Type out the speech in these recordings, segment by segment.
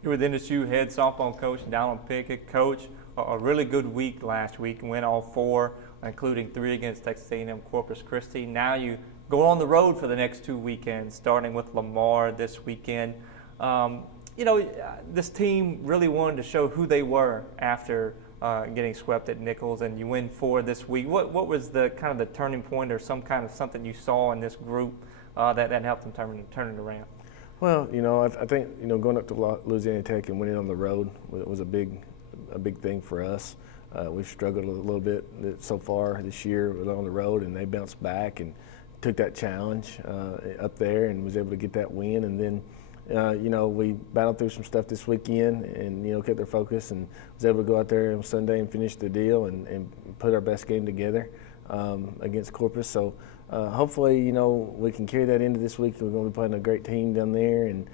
You're with NSU head softball coach Donald Pickett. Coach, a really good week last week and win all four, including 3 against Texas A&M Corpus Christi. Now you go on the road for the next 2 weekends, starting with Lamar this weekend. This team really wanted to show who they were after getting swept at Nichols, and you win 4 this week. What was the kind of the turning point, or some kind of something you saw in this group that helped them turn it around? Well, I think going up to Louisiana Tech and winning on the road was a big thing for us. We've struggled a little bit so far this year on the road, and they bounced back and took that challenge up there and was able to get that win. And then, we battled through some stuff this weekend and, kept their focus and was able to go out there on Sunday and finish the deal and put our best game together against Corpus. So hopefully, we can carry that into this week. We're going to be playing a great team down there, and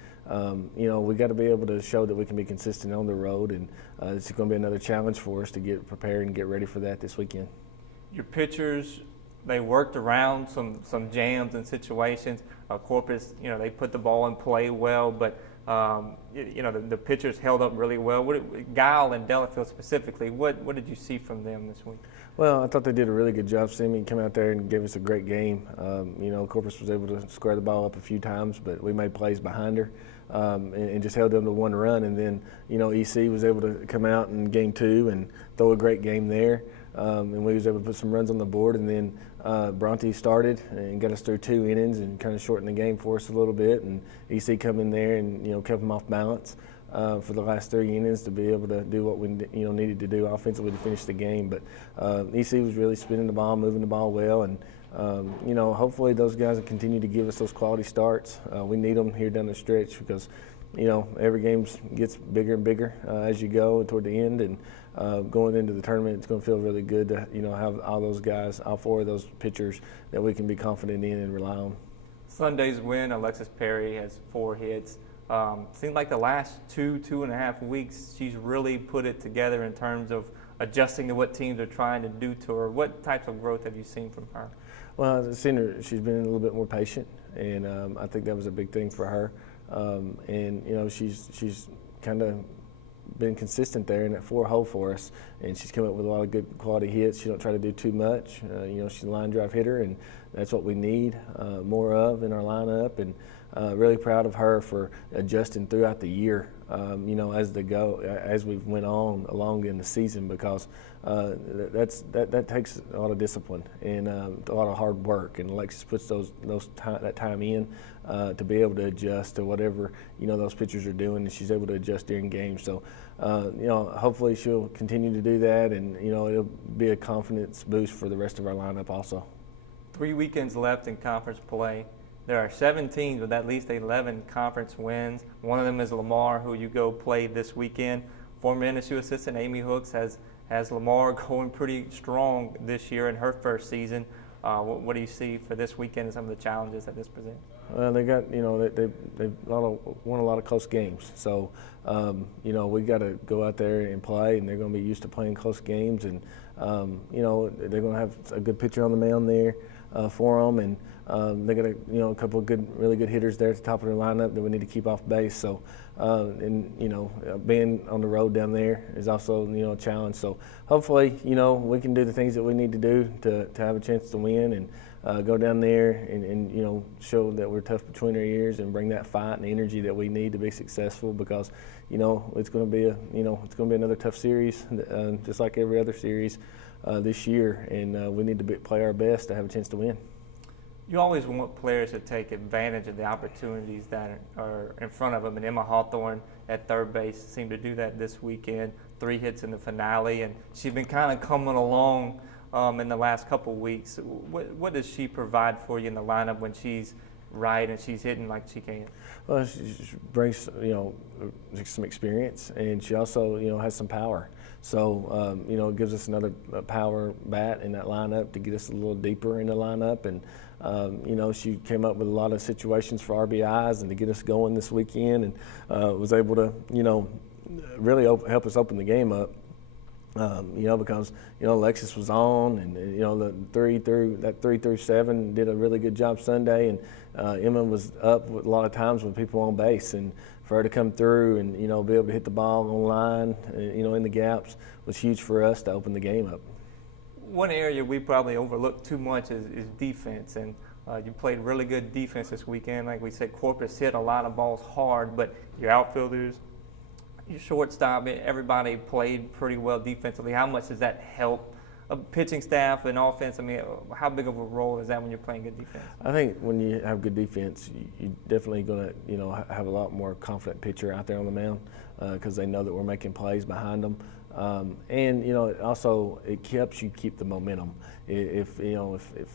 we got to be able to show that we can be consistent on the road, and it's going to be another challenge for us to get prepared and get ready for that this weekend. Your pitchers, they worked around some jams and situations. Corpus, they put the ball in play well, but the pitchers held up really well. Guile and Delafield specifically, what did you see from them this week? Well, I thought they did a really good job. Simeon came out there and gave us a great game. Corpus was able to square the ball up a few times, but we made plays behind her and just held them to 1 run. And then, EC was able to come out in game 2 and throw a great game there. And we was able to put some runs on the board. And then Bronte started and got us through 2 innings and kind of shortened the game for us a little bit. And EC come in there and, kept them off balance for the last 3 innings to be able to do what we needed to do offensively to finish the game. But EC was really spinning the ball, moving the ball well, and hopefully those guys will continue to give us those quality starts. We need them here down the stretch because every game gets bigger and bigger as you go toward the end, and going into the tournament, it's going to feel really good to have all those guys, all 4 of those pitchers that we can be confident in and rely on. Sunday's win, Alexis Perry has 4 hits. Seemed like the last 2.5 weeks, she's really put it together in terms of adjusting to what teams are trying to do to her. What types of growth have you seen from her? Well, I've seen her, she's been a little bit more patient, and I think that was a big thing for her. She's kind of been consistent there in that 4 hole for us, and she's come up with a lot of good quality hits. She don't try to do too much. She's a line drive hitter, and that's what we need more of in our lineup. And really proud of her for adjusting throughout the year, as we went on along in the season, because that takes a lot of discipline and a lot of hard work. And Alexis puts that time in to be able to adjust to whatever those pitchers are doing, and she's able to adjust during games. So hopefully she'll continue to do that, and it'll be a confidence boost for the rest of our lineup also. 3 weekends left in conference play. There are 7 teams with at least 11 conference wins. One of them is Lamar, who you go play this weekend. Former NSU assistant Amy Hooks has Lamar going pretty strong this year in her first season. What do you see for this weekend and some of the challenges that this presents? Well, they got they've won a lot of close games. So we got to go out there and play, and they're going to be used to playing close games, and they're going to have a good pitcher on the mound there for them, and they got a couple of really good hitters there at the top of their lineup that we need to keep off base. So being on the road down there is also a challenge. So hopefully we can do the things that we need to do to have a chance to win, and go down there and show that we're tough between our ears and bring that fight and energy that we need to be successful, because it's going to be another tough series, just like every other series this year, and we need to play our best to have a chance to win. You always want players to take advantage of the opportunities that are in front of them, and Emma Hawthorne at third base seemed to do that this weekend. 3 hits in the finale, and she's been kind of coming along in the last couple of weeks. What does she provide for you in the lineup when she's right and she's hitting like she can? Well, she brings some experience, and she also has some power. So it gives us another power bat in that lineup to get us a little deeper in the lineup, and she came up with a lot of situations for RBIs and to get us going this weekend, and was able to really help us open the game up. Because Alexis was on, and the 3 through 7 did a really good job Sunday, and Emma was up with a lot of times when people on base, and for her to come through and, you know, be able to hit the ball on the line, you know, in the gaps was huge for us to open the game up. One area we probably overlook too much is defense, and you played really good defense this weekend. Like we said, Corpus hit a lot of balls hard, but your outfielders, your shortstop, everybody played pretty well defensively. How much does that help a pitching staff and offense? I mean, how big of a role is that when you're playing good defense? I think when you have good defense, you're definitely going to, you know, have a lot more confident pitcher out there on the mound because they know that we're making plays behind them. And, you know, it helps you keep the momentum. If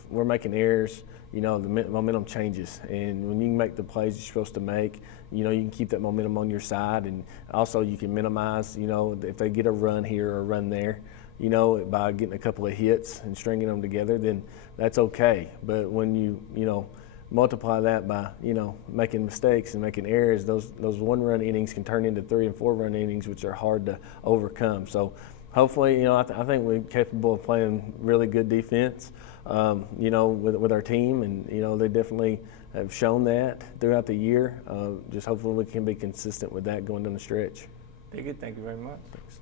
we're making errors, you know, the momentum changes. And when you can make the plays you're supposed to make, you know, you can keep that momentum on your side. And also you can minimize, you know, if they get a run here or a run there, you know, by getting a couple of hits and stringing them together, then that's okay. But when you know, multiply that by, you know, making mistakes and making errors, those one-run innings can turn into 3- and 4-run innings, which are hard to overcome. So hopefully, you know, I think we're capable of playing really good defense, you know, with our team. And, you know, they definitely have shown that throughout the year. Just hopefully we can be consistent with that going down the stretch. Pickett, thank you very much. Thanks.